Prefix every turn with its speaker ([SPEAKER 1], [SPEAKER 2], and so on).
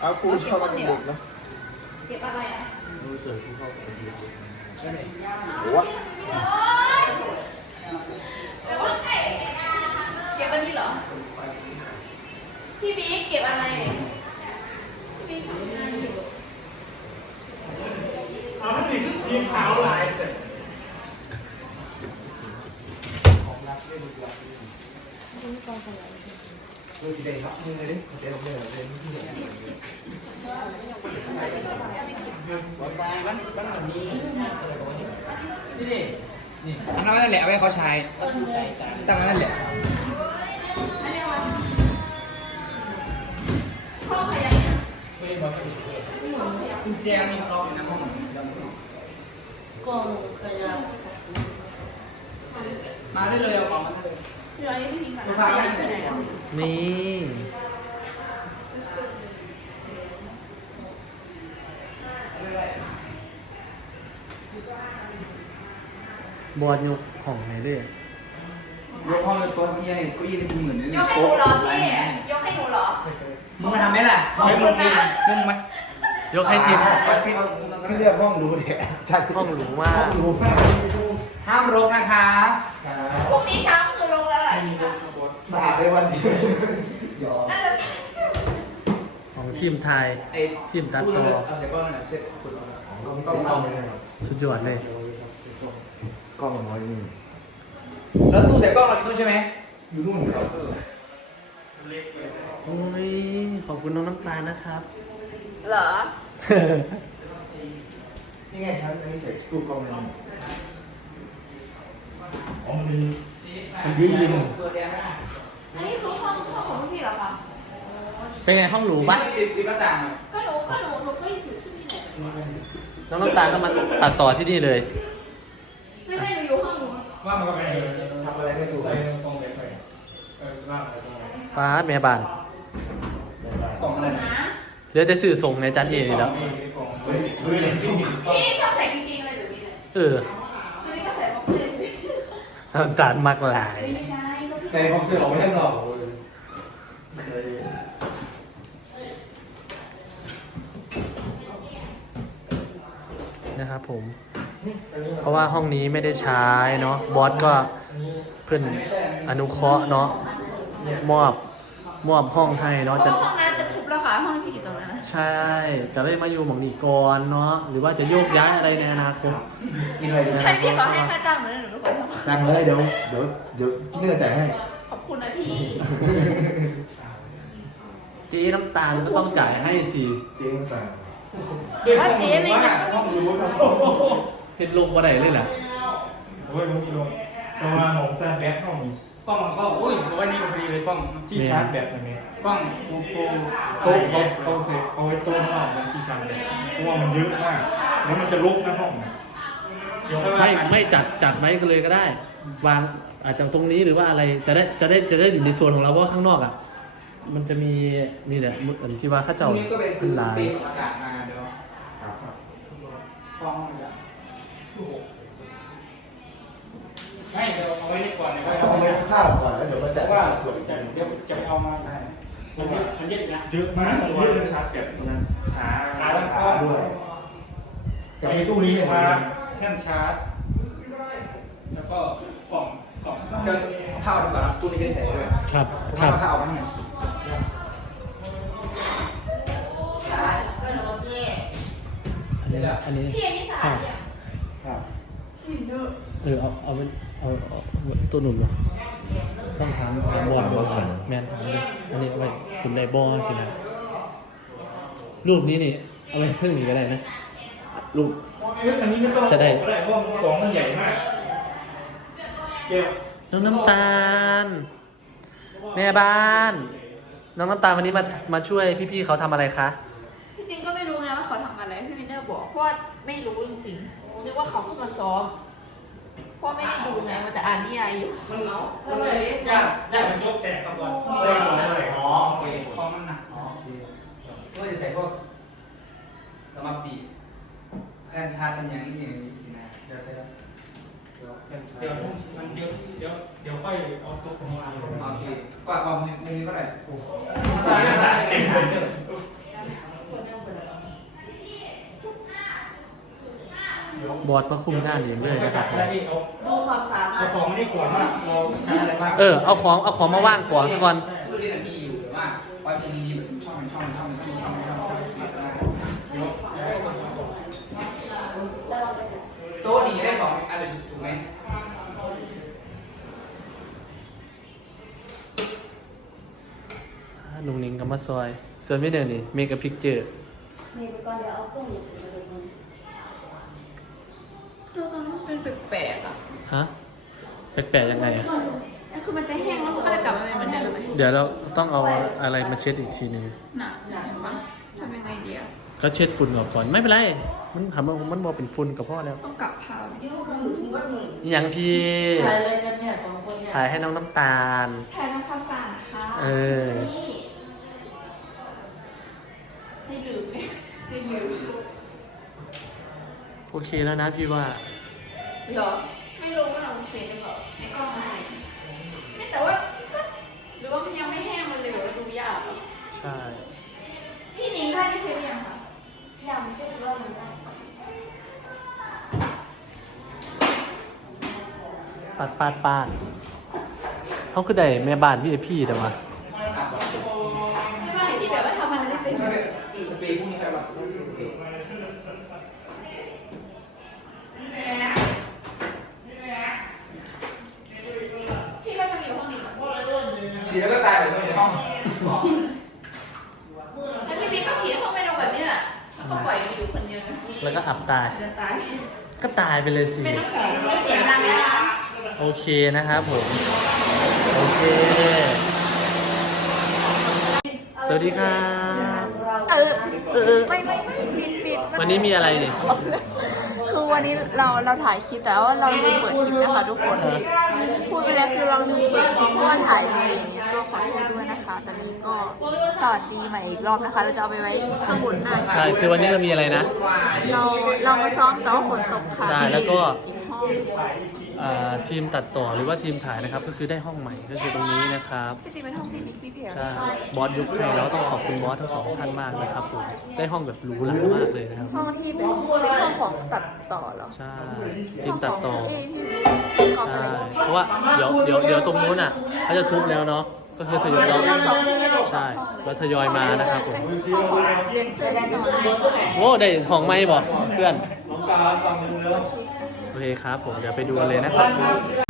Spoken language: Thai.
[SPEAKER 1] เอาครูชอบมันเด็กเนาะ
[SPEAKER 2] เก็บอะไรอะ
[SPEAKER 1] ดูเจอครูเข้าไปดี
[SPEAKER 3] ใช่ไหม
[SPEAKER 1] โอ้วะ
[SPEAKER 2] เก็บอันนี้เหรอ พี่บิ๊กเก็บอะไรพี่บิ๊กทำงานอยู่
[SPEAKER 4] เอาไม่ดีก็สีขาวลาย
[SPEAKER 1] ดูสิเด็กรับมือเลยดิเด็กรับมือเลย ที่เห็น
[SPEAKER 3] ไฟมันมันแบบนี้นี่ดินี่อันนั้นนั่นแหละเอาไว้เขาใช้ตั้งนั่นแหละ
[SPEAKER 2] อันนี้วะพ่อขยันเนี่ย
[SPEAKER 3] กุญแจมีครอบอยู่ในห้อง
[SPEAKER 5] กล่องขยะ
[SPEAKER 3] มาได้เลยเอาของมาได้เลย
[SPEAKER 2] เดี๋ยวอัน บิ๊ก
[SPEAKER 3] ไป
[SPEAKER 2] มา
[SPEAKER 3] พาไป
[SPEAKER 2] ไปไหนอะ
[SPEAKER 6] นี่บอดยกของไหนด้วย
[SPEAKER 3] ยกห้องยกโต๊ะพี่ให้ก็ยี่สิบหมื่นนี่
[SPEAKER 2] ยกให้หนูเหรอพี่ยกให้หนูเหรอ
[SPEAKER 3] มึงมาทำไหมล่ะ
[SPEAKER 2] ขอบคุณนะ
[SPEAKER 3] มึงมาย
[SPEAKER 6] กให้ทีม
[SPEAKER 3] ไปพี่เอา
[SPEAKER 1] ที่เรียกห้องรู้เด็กใช่
[SPEAKER 6] ห้องหรูมาก
[SPEAKER 1] ห้องรู้มาก
[SPEAKER 3] ห้ามรกนะคะ
[SPEAKER 2] พรุ่งนี้เช้าคือลงแล้วแหละ
[SPEAKER 1] สะอาดในวันเดียวหยอ
[SPEAKER 2] น่าจะใช่
[SPEAKER 6] ของทีมไทย
[SPEAKER 3] ไอ้
[SPEAKER 6] ทีมตัดต่อ
[SPEAKER 3] เอาเดี๋ยวก็หน่อยเช็ดฝุ่นออก
[SPEAKER 1] ต้องเอาเลย
[SPEAKER 6] สุดยอดเลย
[SPEAKER 1] กล้องน้อยนี่
[SPEAKER 3] แล้วตู้ใส่กล้องเราอยู่ตู้ใช่ไหม
[SPEAKER 1] อยู่นู่นครับ
[SPEAKER 3] เออ
[SPEAKER 6] โอ้ยขอบคุณน้องน้ำตาลนะครับ
[SPEAKER 2] เหรอ
[SPEAKER 1] นี่ไงฉันอันนี้ใส่ตู้กล้องเลย
[SPEAKER 4] อ๋อมัน
[SPEAKER 1] มันยืนยืน
[SPEAKER 3] เปิดแอร์ไหม
[SPEAKER 2] อันนี้คือห้องห้องของพี่เหรอคะ
[SPEAKER 6] เป็นไงห้องหรูปะ
[SPEAKER 3] ปิดปิดหน้าต่างหน่อย
[SPEAKER 2] ก็หนูก็หนูหนูก็อยู่ที่นี่แหละ
[SPEAKER 6] น้องน้ำตาลก็มาตัดต่อที่นี่เลย
[SPEAKER 2] ไม่ไม่หนูอยู่ห้องหนู
[SPEAKER 4] ว่ามันก็ไป
[SPEAKER 1] ทำอะไรไม่ถูก
[SPEAKER 4] ใส่ตรงไปไปเออว่าอะไรตรงไหน
[SPEAKER 6] ฟ้าแม่บาน
[SPEAKER 3] ของอะไรนะ
[SPEAKER 2] นะ
[SPEAKER 6] เหลือแต่สื่อส่งในจันเอนี่แล้ว
[SPEAKER 4] กล่องเฮ้ยเฮ้ยเลยสิ
[SPEAKER 2] พี่ชอบใส่กางเกงอะไรแบบนี้เลย
[SPEAKER 6] เออ
[SPEAKER 2] วันนี้ก็ใส่บ็อกเซอร์
[SPEAKER 6] น้ำตาลมักหลาย
[SPEAKER 2] ไม่ใช่ก็คือ
[SPEAKER 1] ใส่บ็อกเซอร์ออกไปข้างนอกเคย
[SPEAKER 6] นะครับผม เพราะว่าห้องนี้ไม่ได้ใช้เนาะบอสก็เพื่อนอนุเคราะห์เนาะมอบมอบห้องให้
[SPEAKER 2] เพ
[SPEAKER 6] เนาะ
[SPEAKER 2] ราะ
[SPEAKER 6] จะ
[SPEAKER 2] ว่าห้องน้ำจะทุบแล้วค่ะห้องที่อยู่ตรงนั้นนะ
[SPEAKER 6] ใช่จะได้มาอยู่หมองนี้ก่อนเนาะหรือว่าจะโยกย้ายอะไรในอนาคต
[SPEAKER 1] กินอะไรดี
[SPEAKER 2] ให้พี่เขาให้ค่าจ้างหนูนะหนูทุกคน
[SPEAKER 1] จังเลยเดี๋ยวเดี๋ยวเดี๋ยวพี่เนื้อจ่ายให้
[SPEAKER 2] ขอบคุณนะพี่
[SPEAKER 6] เจ๊น้ำตาลก็ต้องจ่ายให้สิ
[SPEAKER 1] จริงป่ะ
[SPEAKER 2] ว่าเจ๊ไม่เงินก็
[SPEAKER 4] ห้อง
[SPEAKER 2] ไม่มี
[SPEAKER 4] รู้ครับ
[SPEAKER 6] เห็นลงบ่ได้เลยล่ะ
[SPEAKER 4] โอ้ยมันมีลงโรงงานของแซมแบทห้องนี้
[SPEAKER 3] กล้องก็อุ้ยเอาไว้นี่มันฟรีเลยกล้อง
[SPEAKER 4] ที่ชาร์จแบตอันนี้
[SPEAKER 3] กล้องโกโปร
[SPEAKER 4] โต๊ะเขาเขาเซฟเอาไว้โต๊ะข้างนอกมันที่ชาร์จแบตเพราะว่ามันเยอะมาก แล้วมันจะลุกนะห้องเนี่ย
[SPEAKER 6] ไม่ไม่จัดจัดไว้ก็เลยก็ได้ วางอาจจะตรงนี้หรือว่าอะไรจะได้จะได้จะได้อยู่ในส่วนของเราเพราะว่าข้างนอกอะ มันจะมีนี่แหละเหมือนที่ว่าข้า
[SPEAKER 3] ตร
[SPEAKER 6] เจ้าง
[SPEAKER 3] นี้ก็ไปซื้อ
[SPEAKER 6] ลา
[SPEAKER 3] ส
[SPEAKER 6] ย
[SPEAKER 3] เปรย์อากาศมาเดี๋ยว
[SPEAKER 1] ครับ
[SPEAKER 3] กล้องมันจะ
[SPEAKER 4] ไม่เดี๋ยวเอาไว้นี่ก่อนเดี๋ยว
[SPEAKER 1] เอา
[SPEAKER 4] เอา
[SPEAKER 1] ไว้ข้าวก่อนแล้วเดี๋ยวมา
[SPEAKER 4] เพ
[SPEAKER 1] จ่าย
[SPEAKER 4] ราะว่า
[SPEAKER 1] ส่วน
[SPEAKER 4] จะเดี๋ยวจะไปเอามา
[SPEAKER 3] ใช่
[SPEAKER 4] มันเยอะมันเยอะนะเยอะมากตัวมันชาร์จแบตตรงนั้นขาขาแล้วก็
[SPEAKER 1] ด้วยจะมีตู้นี้ใช่ไหม
[SPEAKER 4] ชาร์จแท่นชาร์จ แล้วก็กล่องกล่อง
[SPEAKER 3] จะผ้าเอาดีกว่านะตู้นี้จะได้ใส่ด้วย
[SPEAKER 6] ครับ
[SPEAKER 3] ผม
[SPEAKER 6] ครั
[SPEAKER 3] เอา
[SPEAKER 6] บ
[SPEAKER 3] ผ้าเอาไปให้หน่อย
[SPEAKER 2] สายแหนูเจ๊
[SPEAKER 6] อันนี้อันนี้
[SPEAKER 2] พี่อันนี้สายอะ
[SPEAKER 6] เออเอาเอาเป็นเอาเอาเอาตัวหนุนเหรอต้องถามถามบอลบอลแมนถามดิอันนี้เอาไปคุณได้บอลสินะรูปนี้นี่เอาไปเครื่องนี้ก็ได้นะ
[SPEAKER 1] ลูก
[SPEAKER 4] เฮ้ยอันนี้ไม่ต้อง
[SPEAKER 6] จะได้
[SPEAKER 4] ก็ได้เพราะว่ามันของมันใหญ่มากเก็บ
[SPEAKER 6] น้องน้ำตาล แม่บ้าน น้องน้ำตาลวันนี้มามาช่วยพี่ๆเขาทำอะไรคะ
[SPEAKER 2] ที่จริงก็ไม่รู้ไงว่าเขาทำอะไรพี่วินเนอร์บอกเพราะว่าไม่รู้จริงๆนึกว่าเขาเพิ่งมาซ้อมเพราะไม่ได้ดูไงมันแต่อ่านนิยายอยู่
[SPEAKER 4] มันเนามันเลยยากยากมันยกแตกกับก่อนใส่ของอะไร
[SPEAKER 3] อ๋อโอเคกล้องมันหนักอ๋อโอเคก็จะใส่พวกสมัครปีแท่นชาร์จกันอย่างนี้อย่างนี้สินะเดี๋ยวเดี๋ยวเดี๋ยวแท่นชาร์จ
[SPEAKER 4] เดี๋ยวมันเดี๋ยวเดี๋ยวเดี๋ยวค่อยเอาตัวของเรา
[SPEAKER 3] โอเคกว่ากล่องมุมนี้ก็ได้โอ้โห
[SPEAKER 4] ตายสายเต็มเลย
[SPEAKER 3] ม
[SPEAKER 6] บอสมาคุมงานเองเลยนะครับ
[SPEAKER 4] อะไรอีกเอา
[SPEAKER 2] ดูความสามาร
[SPEAKER 4] เอา
[SPEAKER 2] ถ
[SPEAKER 4] ของมานี่ก่อนว่าเราใช้อะไรบ้าง
[SPEAKER 6] เออเอาของเอาของมาว่างก่อนสักก่อน
[SPEAKER 3] คือที่มันมีอยู่แต่ว่าวันมันมีแบบช่องช่องช่องช่องช่องช่องช่องสีมากโต๊ะนี้ได้สองอันเลยถูกไหม
[SPEAKER 6] ลุงนิงกับมาซอย ส่วนไม่เดินนี่เมกะพิกเจอร์
[SPEAKER 5] มีไปก่อนเดี๋ยวเอากุ้งอยู่ไปดูมัน
[SPEAKER 2] ตั วตอนนั้นมันเป็นแปลกๆอะ
[SPEAKER 6] ฮะแปลกๆยังไงอะ
[SPEAKER 2] แล้วคือมันจะแห้งแล้วมันก็จะกลับมาเป็นเหมือนเดิมไหม
[SPEAKER 6] เดี๋ยวเราต้องเอาอะไรมาเช็ดอีกทีหนึง
[SPEAKER 2] น่ะเห็นปะทำยังไงดีอะ
[SPEAKER 6] ก็เช็ดฝุ่นออกก่อนไม่เป็นไร มันทำมันมันบอกเป็นฝุ่นกับพ่อแล้ว
[SPEAKER 2] ต้องกลับพาว
[SPEAKER 5] ยูคือหมูฟุ้งบ้านมึง
[SPEAKER 6] อหย่างพี่
[SPEAKER 5] ถ่ายอะไรกันเนี่ยสองคนเนี่ย
[SPEAKER 6] ถ่ายให้น้องน้ำตาล
[SPEAKER 2] แทนน้ำความสะอาดนะคะ
[SPEAKER 6] เออ
[SPEAKER 2] นี่ไม่ลืมเลยไม่ลืม
[SPEAKER 6] โอเคแล้วนะพี่ว่า
[SPEAKER 2] เหรอ ไม่รู้ว่าเราเฟซหรือเปล่าในกล้องอะไรไม่แต่ว่าก็หรือว่ามันยังไม่แห้งมันเลยแบบว่าดูยากอะ
[SPEAKER 6] ใช่
[SPEAKER 2] พี่นิ้งได้ที่เช็ดยังคะ
[SPEAKER 5] ยังไม่ใช่ว่ามันได้
[SPEAKER 6] ปาดปาดปาดเขาคือได้แม่บ้านพี่พี่แต่ว่า
[SPEAKER 2] ไม่ว่าที่แบบว่าทำอะไรไม่เป็น
[SPEAKER 3] สเปรย์พวกนี้ใครบอกสเปรย์
[SPEAKER 2] พี่ก็จะมีห้องนี้แบบ
[SPEAKER 3] ฉีดแล้วก็ตายเลยไม่ในห้อง
[SPEAKER 2] แล้วพี่บิ๊กก็ฉีดห้องไม่ลงแบบนี้แหละก็ปล่อยมาอยู่คนเดียวนะ
[SPEAKER 6] แล้วก็อับตาย
[SPEAKER 2] จะตาย
[SPEAKER 6] ก็ตายไปเลยสิ
[SPEAKER 2] เป็นน้ำหอมจะเสียงดังนะคะ
[SPEAKER 6] โอเคนะครับผม โอเค สวัสดีครับ
[SPEAKER 2] เออ เออ ไม่ไม่ไม่ปิดปิด
[SPEAKER 6] วันนี้มีอะไรเนี่ย
[SPEAKER 2] คือ วันนี้เราเราถ่ายคลิปแต่ว่าเราลืมเปิดคลิปนะคะทุกคน พูดไปแล้วคือเราลืมเปิดคลิปเพราะว่าถ่ายเลยอย่างเงี้ยก็ขอโทษด้วยนะคะ ตอนนี้ก็สวัสดีใหม่อีกรอบนะคะ เราจะเอาไปไว้ข้างบนหน้า
[SPEAKER 6] ใช่คือวันนี้เรามีอะไรนะ
[SPEAKER 2] เราเรามาซ้อมแต่ว่าฝนตกค่ะ
[SPEAKER 6] ใช่แล้วก็
[SPEAKER 2] กินห้อง
[SPEAKER 6] อ่า ทีมตัดต่อหรือว่าทีมถ่ายนะครับ ก็คือได้ห้องใหม่ก็คือตรงนี้นะครับ
[SPEAKER 2] ที่จริงเป็นห้องพี่บิ๊กพี่เพียร์
[SPEAKER 6] ใช่บอสยกให้แล้วต้องขอบคุณบอสทั้งสองท่านมากนะครับผมได้ห้องแบบหรูหรามากเลยนะครับ
[SPEAKER 2] ห้องที่เป็นเป็นห้องของตัดต่อเหรอ
[SPEAKER 6] ใช่ทีมตัดต่อ
[SPEAKER 2] เอ้ยพี่บิ๊กกอล์ฟ
[SPEAKER 6] ใช่
[SPEAKER 2] อะไร
[SPEAKER 6] เพราะว่าเดี๋ยวเดี๋ยวเดี๋ยวตรงนู้นอะเขาจะทุบแล้วเนาะก็คือทยอย
[SPEAKER 2] เราเราสองที่เราสอง
[SPEAKER 6] ใช่แล้วทยอยมานะครับผม
[SPEAKER 2] เป็นห้องของเรียนเสื้อที่นอน
[SPEAKER 6] โอ้ได้ของไหมบอกเพื่อน
[SPEAKER 4] น้องตาฟังดูแล้ว
[SPEAKER 6] โอ เคครับผมเดี๋ยวไปดูกันเลยนะครับ